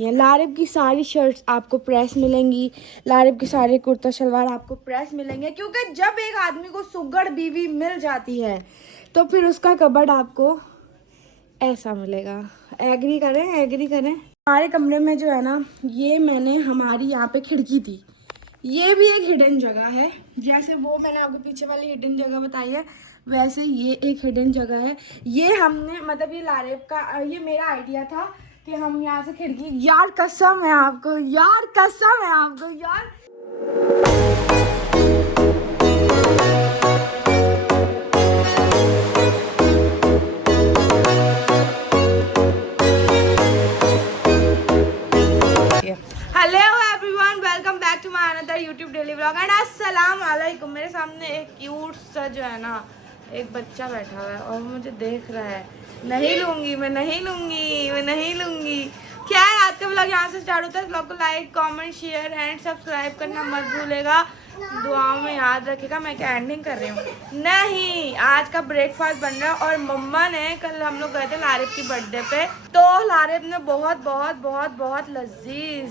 लारिब की सारी शर्ट्स आपको प्रेस मिलेंगी, लारिब की सारी कुर्ता शलवार आपको प्रेस मिलेंगे, क्योंकि जब एक आदमी को सुगड़ बीवी मिल जाती है तो फिर उसका कबर्ड आपको ऐसा मिलेगा। एग्री करें, एग्री करें। हमारे कमरे में जो है ना, ये मैंने हमारी यहाँ पे खिड़की थी, ये भी एक हिडन जगह है। जैसे वो मैंने आपको पीछे वाली हिडन जगह बताई है, वैसे ये एक हिडन जगह है। ये हमने मतलब ये लारिब का, ये मेरा आइडिया था कि हम यहाँ से खिड़की, यार कसम है आपको, यार कसम है आपको, यार hello everyone, welcome back to my another YouTube daily vlog and अस्सलाम वालेकुम। मेरे सामने एक क्यूट सा जो है ना एक बच्चा बैठा हुआ है और मुझे देख रहा है। नहीं लूंगी, मैं नहीं लूंगी, मैं नहीं लूंगी। क्या है, आज का व्लॉग यहाँ से स्टार्ट होता है। व्लॉग को like, comment, share and subscribe करना मत भूलेगा। दुआओं में याद रखेगा। मैं क्या एंडिंग कर रही हूँ? नहीं, आज का ब्रेकफास्ट बन रहा है और मम्मा ने, कल हम लोग गए थे लारिब की बर्थडे पे, तो लारिब ने बहुत बहुत बहुत बहुत लजीज,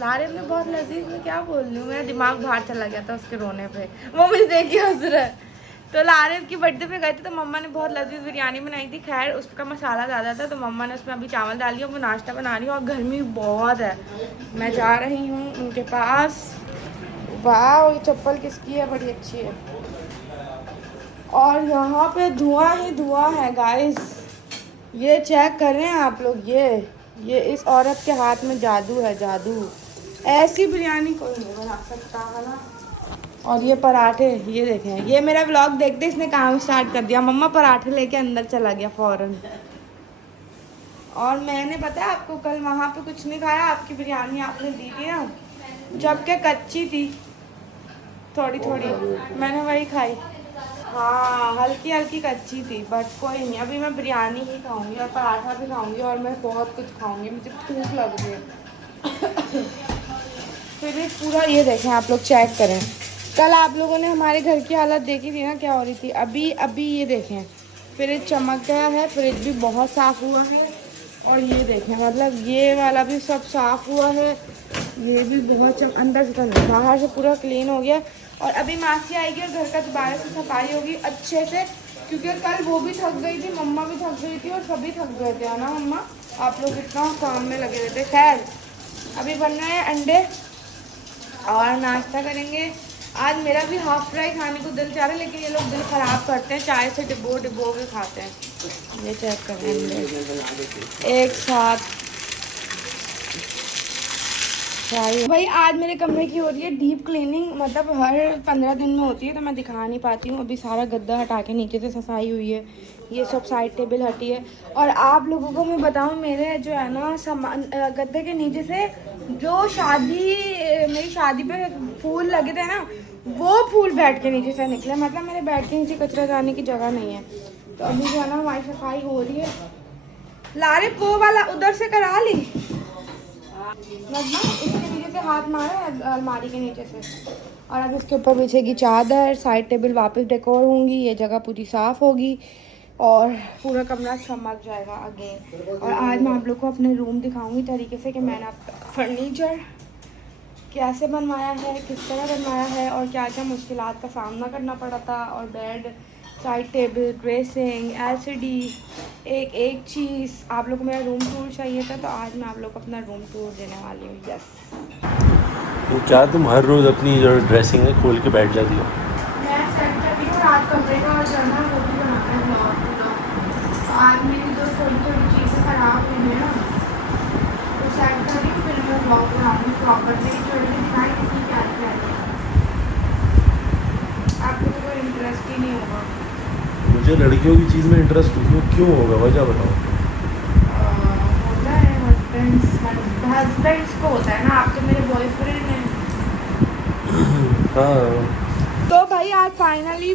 लारिब ने बहुत लजीज, मैं क्या बोल रही हूँ, मेरा दिमाग बाहर चला गया था उसके रोने पे, वो मुझे देखी हंस रहा है। तो लारिब की बर्थडे पे गए थे तो मम्मा ने बहुत लजीज बिरयानी बनाई थी। खैर उसका मसाला ज़्यादा था तो मम्मा ने उसमें अभी चावल डाल दिया, वो नाश्ता बना रही हूँ और गर्मी बहुत है। मैं जा रही हूँ उनके पास। वाह, ये चप्पल किसकी है? बड़ी अच्छी है। और यहाँ पे धुआं ही धुआं है गाइस, ये चेक कर रहे हैं आप लोग। ये इस औरत के हाथ में जादू है, जादू। ऐसी बिरयानी कोई नहीं बना सकता है ना। और ये पराठे, ये देखें, ये मेरा व्लॉग देखते इसने काम स्टार्ट कर दिया। मम्मा पराठे लेके अंदर चला गया फ़ौरन। और मैंने पता है आपको, कल वहाँ पे कुछ नहीं खाया। आपकी बिरयानी आपने दी थी ना, जबकि कच्ची थी थोड़ी थोड़ी, मैंने वही खाई। हाँ, हल्की हल्की कच्ची थी, बट कोई नहीं। अभी मैं बिरयानी ही खाऊंगी और पराठा भी खाऊंगी और मैं बहुत कुछ खाऊंगी, मुझे भूख लग रही है। फिर भी पूरा ये देखें, आप लोग चेक करें। कल आप लोगों ने हमारे घर की हालत देखी थी ना, क्या हो रही थी। अभी अभी ये देखें, फ्रिज चमक गया है, फ्रिज भी बहुत साफ़ हुआ है। और ये देखें, मतलब ये वाला भी सब साफ़ हुआ है, ये भी बहुत अंदर से तो बाहर से पूरा क्लीन हो गया। और अभी मासी आएगी और घर का दोबारा से सफाई होगी अच्छे से, क्योंकि कल वो भी थक गई थी, मम्मा भी थक गई थी और सभी थक गए थे, है ना मम्मा? आप लोग इतना काम में लगे हुए थे। खैर अभी बन रहे हैं अंडे और नाश्ता करेंगे। आज मेरा भी हाफ फ्राई खाने को दिल चाह रहा है, लेकिन ये लोग दिल ख़राब करते हैं, चाय से डिबो डिबो के खाते हैं। ये चेक करेंगे एक साथ भाई। आज मेरे कमरे की हो रही है डीप क्लीनिंग, मतलब हर 15 दिन में होती है, तो मैं दिखा नहीं पाती हूँ। अभी सारा गद्दा हटा के नीचे से सफाई हुई है, ये सब साइड टेबल हटी है। और आप लोगों को मैं बताऊँ, मेरे जो है ना सामान गद्दे के नीचे से जो मेरी शादी पे फूल लगे थे ना, वो फूल बेड के नीचे से निकले। मतलब मेरे बेड के नीचे कचरा जाने की जगह नहीं है। तो अभी जो है ना हमारी सफाई हो रही है। लारिब वो वाला उधर से करा ली, इसके नीचे से हाथ मारा है अलमारी के नीचे से। और अब इसके ऊपर बिछेगी चादर, साइड टेबल वापस डेकोर होंगी, ये जगह पूरी साफ़ होगी और पूरा कमरा चमक जाएगा अगेन। और आज मैं आप लोग को अपने रूम दिखाऊंगी तरीके से कि मैंने फर्नीचर कैसे बनवाया है, किस तरह बनवाया है और क्या क्या मुश्किलात का सामना करना पड़ा था। और bed, side table, dressing, LCD, एक एक चीज़। आप लोग को मेरा रूम टूर चाहिए था, तो आज मैं आप लोग को अपना रूम टूर देने वाली हूँ। यस, तो क्या तुम हर रोज़ अपनी जो ड्रेसिंग है खोल के बैठ जाती हो? मैं सेट कर रही हूँ रात कमरे का और जो है वो भी बनाना है ब्लॉग। आज मेरी जो थोड़ी थोड़ी चीज़ें ख़राब हुई है ना, तो सेट कर रही हूँ, फिर मैं ब्लॉग बनाऊँगी प्रॉपर। मेरी छोटी सी दिखाई कितनी प्यारी प्यारी है, आपको तो कोई इंटरेस्ट ही नहीं होगा। मुझे लड़कियों की चीज़ में इंटरेस्ट क्यों होगा, वजह बताओ। होता है हस्बैंड्स को होता है ना, आप तो मेरे बॉयफ्रेंड हैं। हाँ, तो भाई आज फाइनली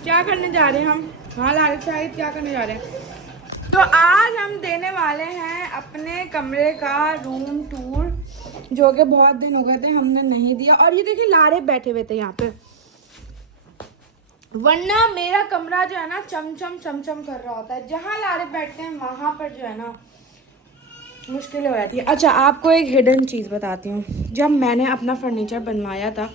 क्या करने जा रहे हैं हम? हाँ लालिब शाहिद, क्या करने जा रहे हैं? तो आज हम देने वाले हैं अपने कमरे का रूम टूर, जो कि बहुत दिन हो गए थे हमने नहीं दिया। और ये देखिए लारिब बैठे हुए थे यहाँ पे, वरना मेरा कमरा जो है ना चमचम चमचम कर रहा होता है। जहाँ लारिब बैठते हैं वहाँ पर जो है ना मुश्किल हो जाती है। अच्छा, आपको एक हिडन चीज़ बताती हूँ। जब मैंने अपना फर्नीचर बनवाया था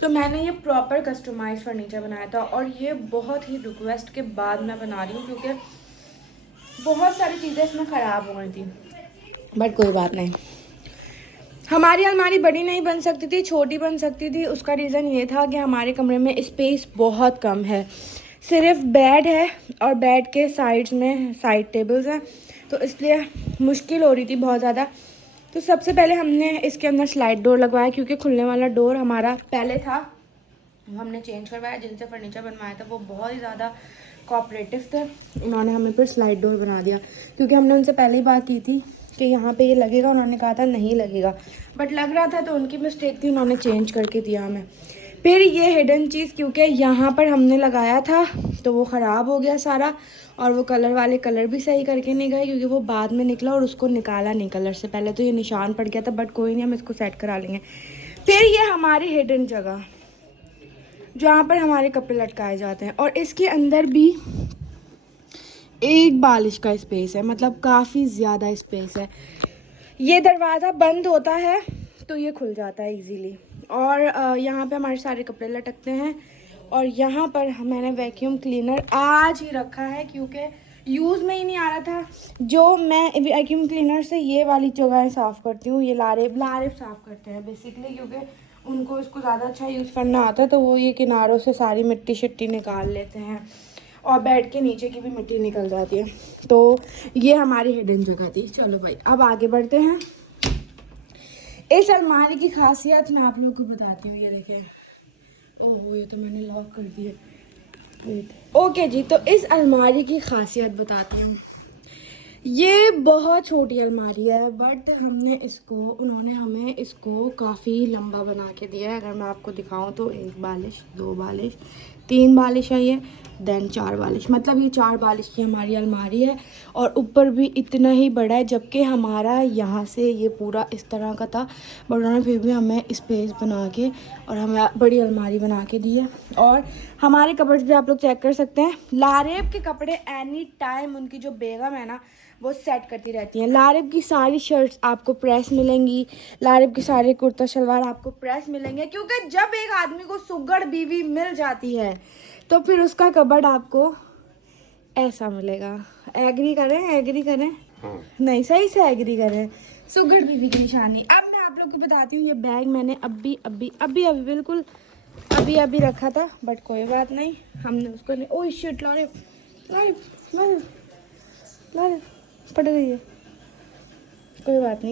तो मैंने ये प्रॉपर कस्टमाइज फर्नीचर बनाया था, और ये बहुत ही रिक्वेस्ट के बाद मैं बना रही हूँ क्योंकि बहुत सारी चीज़ें इसमें ख़राब हो गई थी। बट कोई बात नहीं, हमारी अलमारी बड़ी नहीं बन सकती थी, छोटी बन सकती थी। उसका रीज़न ये था कि हमारे कमरे में स्पेस बहुत कम है। सिर्फ बेड है और बेड के साइड्स में साइड टेबल्स हैं, तो इसलिए मुश्किल हो रही थी बहुत ज़्यादा। तो सबसे पहले हमने इसके अंदर स्लाइड डोर लगवाया, क्योंकि खुलने वाला डोर हमारा पहले था, वो हमने चेंज करवाया। जिनसे फर्नीचर बनवाया था वो बहुत ही ज़्यादा कोऑपरेटिव थे, उन्होंने हमें फिर स्लाइड डोर बना दिया, क्योंकि हमने उनसे पहले ही बात की थी कि यहाँ पे ये लगेगा, उन्होंने कहा था नहीं लगेगा, बट लग रहा था, तो उनकी मिस्टेक थी, उन्होंने चेंज करके दिया हमें। फिर ये हिडन चीज़, क्योंकि यहाँ पर हमने लगाया था तो वो ख़राब हो गया सारा, और वो कलर वाले कलर भी सही करके नहीं गए, क्योंकि वो बाद में निकला और उसको निकाला नहीं कलर से पहले, तो ये निशान पड़ गया था। बट कोई नहीं, हम इसको सेट करा लेंगे। फिर ये हमारी हिडन जगह जहाँ पर हमारे कपड़े लटकाए जाते हैं, और इसके अंदर भी एक बालिश का स्पेस है, मतलब काफ़ी ज़्यादा स्पेस है। ये दरवाज़ा बंद होता है तो ये खुल जाता है इजीली, और यहाँ पे हमारे सारे कपड़े लटकते हैं। और यहाँ पर मैंने वैक्यूम क्लीनर आज ही रखा है, क्योंकि यूज़ में ही नहीं आ रहा था। जो मैं वैक्यूम क्लीनर से ये वाली जगह साफ़ करती हूँ, ये लारेब साफ़ करते हैं बेसिकली, क्योंकि उनको इसको ज़्यादा अच्छा यूज़ करना आता है, तो वो ये किनारों से सारी मिट्टी शिट्टी निकाल लेते हैं, और बेड के नीचे की भी मिट्टी निकल जाती है। तो ये हमारी हिडन जगह थी। चलो भाई, अब आगे बढ़ते हैं। इस अलमारी की खासियत मैं आप लोगों को बताती हूँ। ये देखें, ओह ये तो मैंने लॉक कर दिया। ओके जी, तो इस अलमारी की खासियत बताती हूँ। ये बहुत छोटी अलमारी है, बट उन्होंने हमें इसको काफ़ी लंबा बना के दिया है। अगर मैं आपको दिखाऊं तो 1 बालिश, 2 बालिश, 3 बालिश है ये, देन 4 बालिश, मतलब ये 4 बालिश की हमारी अलमारी है। और ऊपर भी इतना ही बड़ा है, जबकि हमारा यहाँ से ये पूरा इस तरह का था, बट उन्होंने फिर भी हमें स्पेस बना के और हमें बड़ी अलमारी बना के दी है। और हमारे कपड़े भी आप लोग चेक कर सकते हैं। लारेब के कपड़े एनी टाइम, उनकी जो बेगम है ना, वो सेट करती रहती हैं। लारेब की सारी शर्ट्स आपको प्रेस मिलेंगी, लारेब के सारे कुर्ता शलवार आपको प्रेस मिलेंगे, क्योंकि जब एक आदमी को सुगड़ बीवी मिल जाती है तो फिर उसका कबर्ड आपको ऐसा मिलेगा। एग्री करें नहीं, सही से एग्री करें, सुगड़ बीवी की निशानी। अब मैं आप लोग को बताती हूँ, ये बैग मैंने अभी बिल्कुल अभी रखा था, बट कोई बात नहीं, हमने उसको नहीं। ओह शिट, लारेब पड़ गई है। कोई बात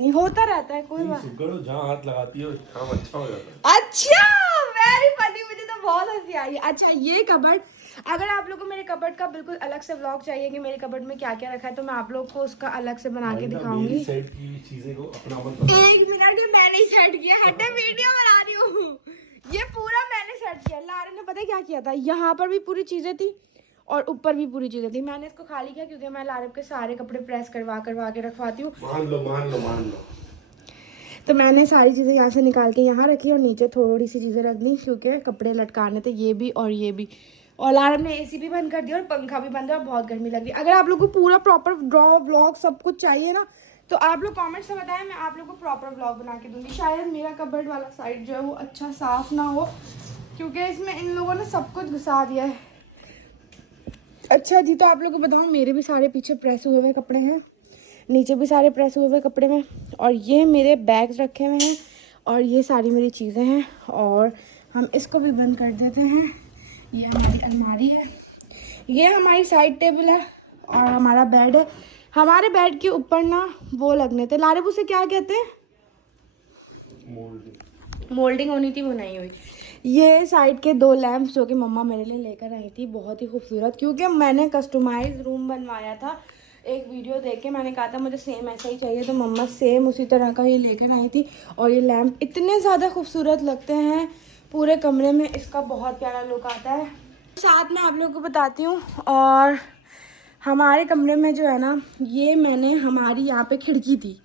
नहीं, होता रहता है, कोई बात। जहाँ हाथ लगाती हो काम अच्छा हो जाता है। अच्छा, वेरी फनी, मुझे तो बहुत हंसी आई। अच्छा, ये कबर्ड, अगर आप लोगों को मेरे कबर्ड का बिल्कुल अलग से व्लॉग चाहिए कि मेरे कबर्ड में क्या क्या रखा है, तो मैं आप लोग को उसका अलग से बना के दिखाऊंगी। सेट की चीजें को अपना मत 1 मिनट में मैंने सेट किया, हटे वीडियो बना रही हूँ। ये पूरा मैंने सेट किया। लारे ने पता है क्या किया था, यहाँ पर भी पूरी चीजें थी और ऊपर भी पूरी चीजें थी। मैंने इसको खाली किया क्योंकि मैं लारेब के सारे कपड़े प्रेस करवा के रखवाती हूँ। मान लो। तो मैंने सारी चीज़ें यहाँ से निकाल के यहाँ रखी और नीचे थोड़ी सी चीज़ें रख दी, क्योंकि कपड़े लटकाने थे, ये भी और ये भी। और लारेब ने एसी भी बंद कर दिया और पंखा भी बंद है और बहुत गर्मी लग रही है। अगर आप लोग को पूरा प्रॉपर व्लॉग सब कुछ चाहिए ना, तो आप लोग कमेंट से बताएं, मैं आप लोग को प्रॉपर व्लॉग बना के दूंगी। शायद मेरा कबर्ड वाला साइड जो है वो अच्छा साफ ना हो, क्योंकि इसमें इन लोगों ने सब कुछ घुसा दिया है। अच्छा जी, तो आप लोग को बताऊँ, मेरे भी सारे पीछे प्रेस हुए हुए कपड़े हैं, नीचे भी सारे प्रेस हुए हुए कपड़े में, और ये मेरे बैग्स रखे हुए हैं, और ये सारी मेरी चीज़ें हैं। और हम इसको भी बंद कर देते हैं। ये हमारी अलमारी है, ये हमारी साइड टेबल है, और हमारा बेड है। हमारे बेड के ऊपर ना वो लगने थे, लारेब उसे क्या कहते हैं, मोल्डिंग होनी थी, वो नहीं हुई। ये साइड के 2 लैंप्स जो कि मम्मा मेरे लिए लेकर आई थी, बहुत ही खूबसूरत, क्योंकि मैंने कस्टमाइज रूम बनवाया था। एक वीडियो देख के मैंने कहा था मुझे सेम ऐसा ही चाहिए, तो मम्मा सेम उसी तरह का ये लेकर आई थी। और ये लैंप इतने ज़्यादा खूबसूरत लगते हैं पूरे कमरे में, इसका बहुत प्यारा लुक आता है। साथ में आप लोगों को बताती हूँ, और हमारे कमरे में जो है ना, ये मैंने हमारी यहाँ पे खिड़की थी,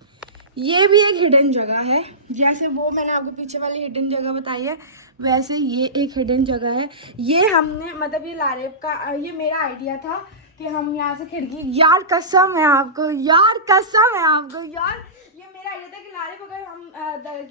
ये भी एक हिडन जगह है। जैसे वो मैंने आपको पीछे वाली हिडन जगह बताई है, वैसे ये एक हिडन जगह है। ये हमने, मतलब ये लारेब का, ये मेरा आइडिया था कि हम यहाँ से खिड़की, यार कसम है आपको, यार कसम है आपको, यार ये मेरा आइडिया था कि लारिफ अगर हम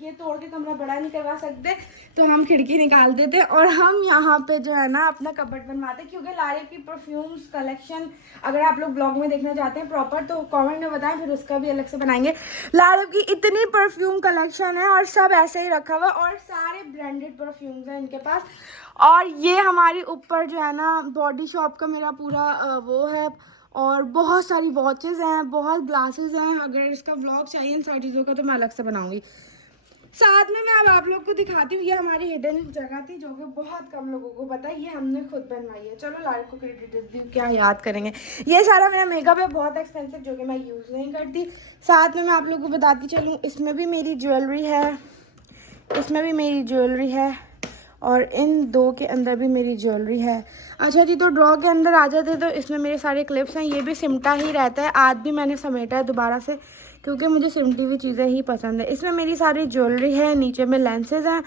ये तोड़ के कमरा बड़ा नहीं करवा सकते तो हम खिड़की निकाल देते और हम यहाँ पे जो है ना अपना कबर्ड बनवाते, क्योंकि लारिफ की परफ्यूम्स कलेक्शन अगर आप लोग ब्लॉग में देखना चाहते हैं प्रॉपर तो कमेंट में बताएं, फिर उसका भी अलग से बनाएंगे। लारिफ की इतनी परफ्यूम कलेक्शन है और सब ऐसे ही रखा हुआ और सारे ब्रांडेड परफ्यूम्स हैं इनके पास। और ये हमारी ऊपर जो है ना बॉडी शॉप का मेरा पूरा वो है और बहुत सारी वॉचेस हैं, बहुत ग्लासेस हैं। अगर इसका व्लॉग चाहिए इन सारी चीज़ों का तो मैं अलग से बनाऊंगी। साथ में मैं अब आप लोग को दिखाती हूँ, ये हमारी हिडन जगह थी जो कि बहुत कम लोगों को पता है, ये हमने खुद बनवाई है। चलो लाइफ को क्रेडिट दी, क्या याद करेंगे। ये सारा मेरा मेकअप है, बहुत एक्सपेंसिव, जो कि मैं यूज़ नहीं करती। साथ में मैं आप लोगों को बताती चलूँ, इसमें भी मेरी ज्वेलरी है, इसमें भी मेरी ज्वेलरी है और इन दो के अंदर भी मेरी ज्वेलरी है। अच्छा जी, तो ड्रॉ के अंदर आ जाते तो इसमें मेरे सारे क्लिप्स हैं। ये भी सिमटा ही रहता है, आज भी मैंने समेटा है दोबारा से क्योंकि मुझे सिमटी हुई चीज़ें ही पसंद है। इसमें मेरी सारी ज्वेलरी है, नीचे में लेंसेज हैं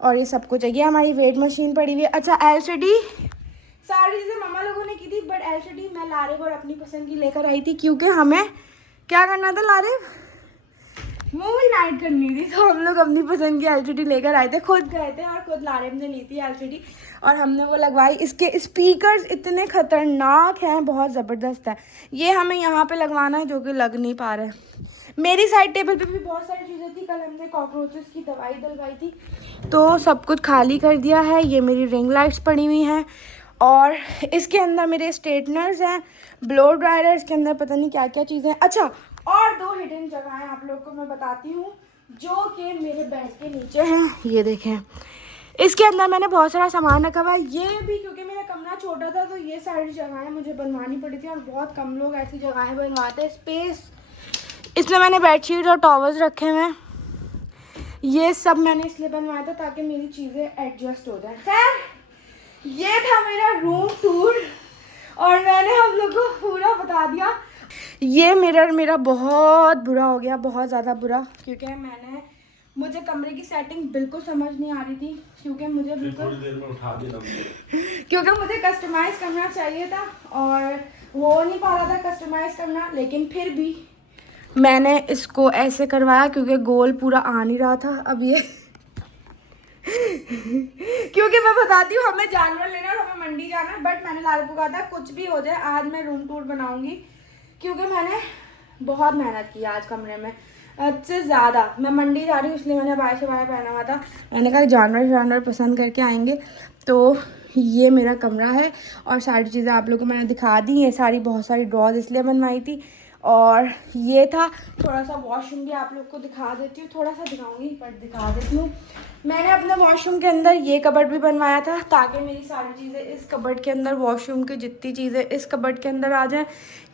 और ये सब कुछ है। ये हमारी वेट मशीन पड़ी हुई है। अच्छा LCD सारी चीज़ें मम्मा लोगों ने की थी, बट LCD मैं लारिफ और अपनी पसंद की लेकर आई थी क्योंकि हमें क्या करना था, लारिफ मूवी नाइट करनी थी, तो हम लोग अपनी पसंद की LCD लेकर आए थे, खुद गए थे और खुद लारिफ ने ली थी LCD और हमने वो लगवाई। इसके स्पीकर्स इतने ख़तरनाक हैं, बहुत ज़बरदस्त है। ये हमें यहाँ पे लगवाना है जो कि लग नहीं पा रहा है। मेरी साइड टेबल पे भी बहुत सारी चीज़ें थी, कल हमने कॉकरोचेस की दवाई डलवाई थी तो सब कुछ खाली कर दिया है। ये मेरी रिंग लाइट्स पड़ी हुई हैं और इसके अंदर मेरे स्ट्रेटनर्स हैं, ब्लो ड्रायर, इसके अंदर पता नहीं क्या क्या चीज़ें हैं। अच्छा, और दो हिडन जगहें आप लोग को मैं बताती हूँ जो कि मेरे बेड के नीचे हैं। ये देखें, इसके अंदर मैंने बहुत सारा सामान रखा हुआ है। ये भी क्योंकि मेरा कमरा छोटा था तो ये सारी जगहें मुझे बनवानी पड़ी थी और बहुत कम लोग ऐसी जगहें बनवाते हैं। स्पेस, इसमें मैंने बेडशीट और टॉवल्स रखे हुए हैं। ये सब मैंने इसलिए बनवाया था ताकि मेरी चीज़ें एडजस्ट हो जाए। खैर, ये था मेरा रूम टूर और मैंने हम लोग को पूरा बता दिया। ये मिरर मेरा बहुत बुरा हो गया, बहुत ज़्यादा बुरा, क्योंकि मुझे कमरे की सेटिंग बिल्कुल समझ नहीं आ रही थी क्योंकि मुझे थोड़ी देर में उठा देना क्योंकि मुझे कस्टमाइज़ करना चाहिए था और हो नहीं पा रहा था कस्टमाइज़ करना, लेकिन फिर भी मैंने इसको ऐसे करवाया क्योंकि गोल पूरा आ नहीं रहा था। अब ये क्योंकि मैं बताती हूँ, हमें जानवर लेना और हमें मंडी जाना है, बट मैंने लाल को कहा था कुछ भी हो जाए आज मैं रूम टूर बनाऊंगी क्योंकि मैंने बहुत मेहनत की आज कमरे में से ज़्यादा। मैं मंडी जा रही हूँ इसलिए मैंने बाय से बाय पहना हुआ था। मैंने कहा जानवर पसंद करके आएंगे। तो ये मेरा कमरा है और सारी चीज़ें आप लोगों को मैंने दिखा दी। ये सारी बहुत सारी ड्रॉज इसलिए बनवाई थी और ये था। थोड़ा सा वॉशरूम भी आप लोग को दिखा देती हूँ, थोड़ा सा दिखाऊंगी पर दिखा देती हूँ। मैंने अपने वॉशरूम के अंदर ये कबर्ड भी बनवाया था ताकि मेरी सारी चीज़ें इस कबर्ड के अंदर, वॉशरूम की जितनी चीज़ें इस कबर्ड के अंदर आ जाएं।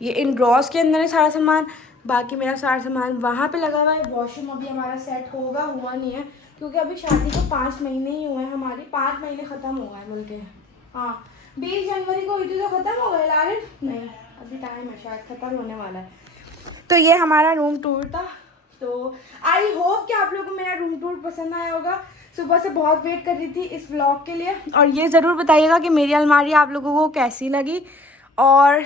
ये इन ड्रॉज के अंदर है सारा सामान, बाकी मेरा सारा सामान वहाँ पे लगा हुआ है। वॉशरूम अभी हमारा सेट होगा, हुआ नहीं है क्योंकि अभी शादी को 5 महीने ही हुए हैं। हमारी 5 महीने ख़त्म हो गए मिलके। हाँ, 20 जनवरी को हुई थी तो ख़त्म हो गए लारिफ? नहीं, अभी टाइम है, शायद ख़त्म होने वाला है। तो ये हमारा रूम टूर था। तो आई होप कि आप लोगों को मेरा रूम टूर पसंद आया होगा। सुबह से बहुत वेट कर रही थी इस व्लॉग के लिए और ये ज़रूर बताइएगा कि मेरी अलमारी आप लोगों को कैसी लगी। और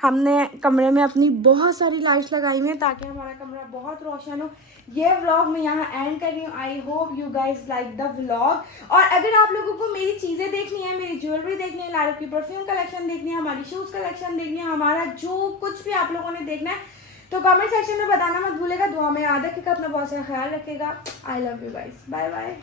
हमने कमरे में अपनी बहुत सारी लाइट्स लगाई हुई हैं ताकि हमारा कमरा बहुत रोशन हो। ये व्लॉग मैं यहाँ एंड कर रही हूँ। I hope you guys like the vlog. और अगर आप लोगों को मेरी चीज़ें देखनी है, मेरी ज्वेलरी देखनी है, लारिफ की परफ्यूम कलेक्शन देखनी है, हमारी शूज़ कलेक्शन देखनी है, हमारा जो कुछ भी आप लोगों ने देखना है तो कमेंट सेक्शन में बताना मत भूलेगा। दुआ में याद रखिएगा, अपना बहुत सारा ख्याल रखिएगा। I love you guys, bye bye.